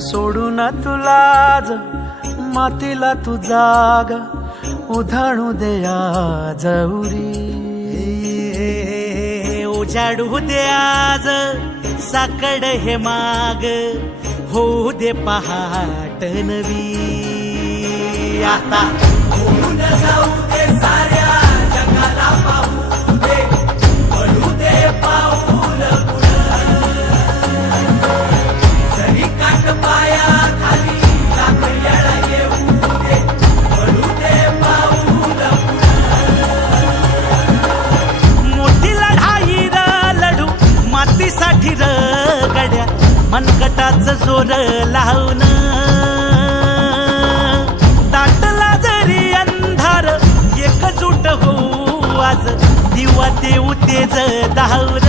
सोडून तुलाज मातीला तू जाग उधाणू दे आज उरी. उजाडू दे आज साकड हे माग होऊ दे पहाट नवी. आता होऊन जाऊ दे साऱ्या जगाला पाहू दे पडू दे पाऊल जरी काट पाया खाली लाकड्याला येऊ दे पडू दे पाऊल. मोठी लढाई र लढू मातीसाठी र गड्या मनगटाच जोर लावून. दाटला जरी अंधार एकजूट होऊ आज दिवा देऊ तेज दावर.